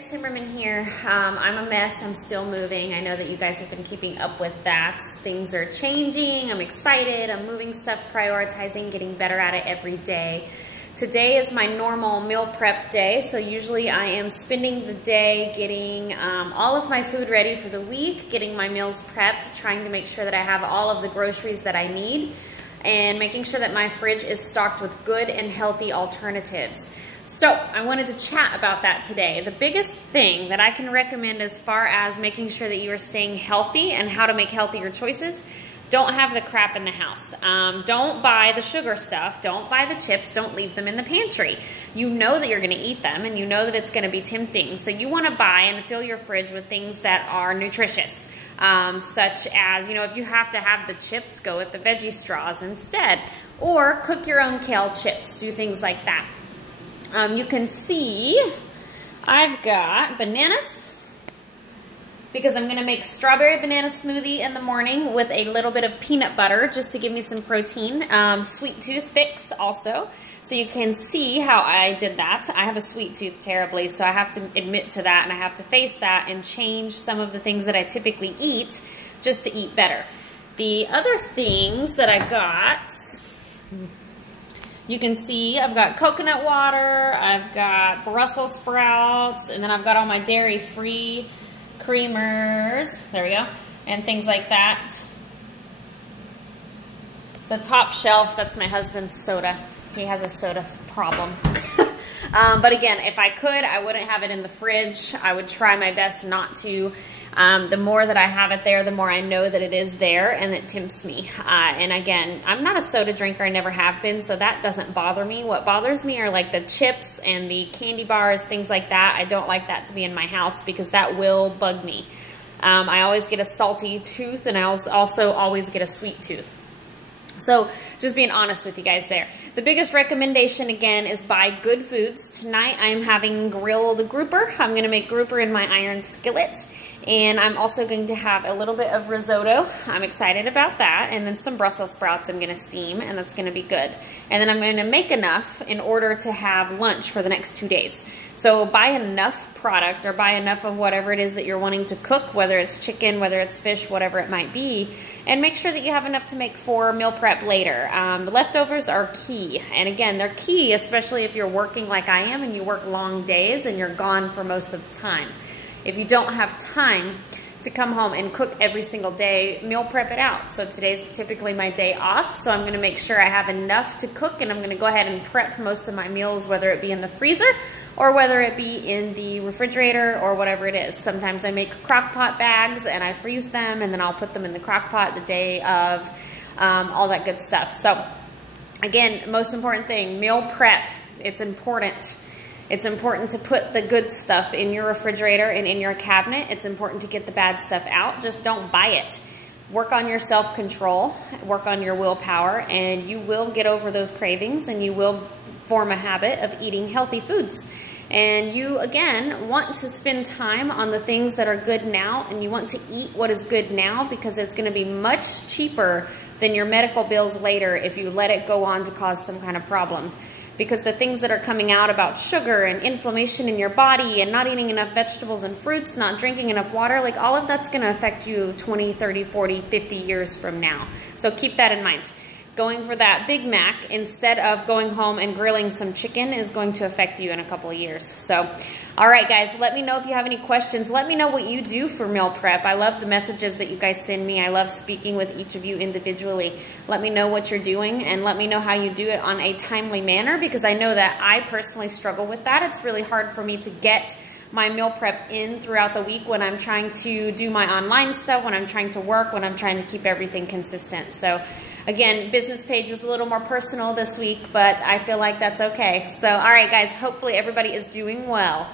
Simmerman here. I'm a mess. I'm still moving. I know that you guys have been keeping up with that. Things are changing. I'm excited. I'm moving stuff, prioritizing, getting better at it every day. Today is my normal meal prep day, so usually I am spending the day getting all of my food ready for the week, getting my meals prepped, trying to make sure that I have all of the groceries that I need, and making sure that my fridge is stocked with good and healthy alternatives. So I wanted to chat about that today. The biggest thing that I can recommend as far as making sure that you are staying healthy and how to make healthier choices: don't have the crap in the house. Don't buy the sugar stuff. Don't buy the chips. Don't leave them in the pantry. You know that you're going to eat them and you know that it's going to be tempting. So you want to buy and fill your fridge with things that are nutritious. Such as, you know, if you have to have the chips, go with the veggie straws instead. Or cook your own kale chips. Do things like that. You can see I've got bananas, because I'm going to make strawberry banana smoothie in the morning with a little bit of peanut butter just to give me some protein. Sweet tooth fix also. So you can see how I did that. I have a sweet tooth terribly, so I have to admit to that, and I have to face that and change some of the things that I typically eat just to eat better. The other things that I got, you can see I've got coconut water, I've got Brussels sprouts, and then I've got all my dairy-free creamers, there we go, and things like that. The top shelf, that's my husband's soda. He has a soda problem. But again, if I could, I wouldn't have it in the fridge. I would try my best not to. The more that I have it there, the more I know that it is there, and it tempts me. And again, I'm not a soda drinker. I never have been, so that doesn't bother me. What bothers me are like the chips and the candy bars, things like that. I don't like that to be in my house because that will bug me. I always get a salty tooth, and I also always get a sweet tooth. So just being honest with you guys there. The biggest recommendation, again, is buy good foods. Tonight I'm having grilled grouper. I'm going to make grouper in my iron skillet. And I'm also going to have a little bit of risotto. I'm excited about that. And then some Brussels sprouts I'm going to steam, and that's going to be good. And then I'm going to make enough in order to have lunch for the next 2 days. So buy enough product, or buy enough of whatever it is that you're wanting to cook, whether it's chicken, whether it's fish, whatever it might be, and make sure that you have enough to make for meal prep later. The leftovers are key. And again, they're key, especially if you're working like I am and you work long days and you're gone for most of the time. If you don't have time to come home and cook every single day, meal prep it out. So today's typically my day off, so I'm gonna make sure I have enough to cook, and I'm gonna go ahead and prep most of my meals, whether it be in the freezer or whether it be in the refrigerator or whatever it is. Sometimes I make crock pot bags and I freeze them, and then I'll put them in the crock pot the day of, all that good stuff. So again, most important thing, meal prep. It's important. It's important to put the good stuff in your refrigerator and in your cabinet. It's important to get the bad stuff out. Just don't buy it. Work on your self-control, work on your willpower, and you will get over those cravings, and you will form a habit of eating healthy foods. And you, again, want to spend time on the things that are good now, and you want to eat what is good now, because it's going to be much cheaper than your medical bills later if you let it go on to cause some kind of problem. Because the things that are coming out about sugar and inflammation in your body and not eating enough vegetables and fruits, not drinking enough water, like all of that's going to affect you 20, 30, 40, 50 years from now. So keep that in mind. Going for that Big Mac instead of going home and grilling some chicken is going to affect you in a couple of years. So, all right, guys, let me know if you have any questions. Let me know what you do for meal prep. I love the messages that you guys send me. I love speaking with each of you individually. Let me know what you're doing, and let me know how you do it on a timely manner, because I know that I personally struggle with that. It's really hard for me to get my meal prep in throughout the week when I'm trying to do my online stuff, when I'm trying to work, when I'm trying to keep everything consistent. So again, business page was a little more personal this week, but I feel like that's okay. So, all right, guys, hopefully everybody is doing well.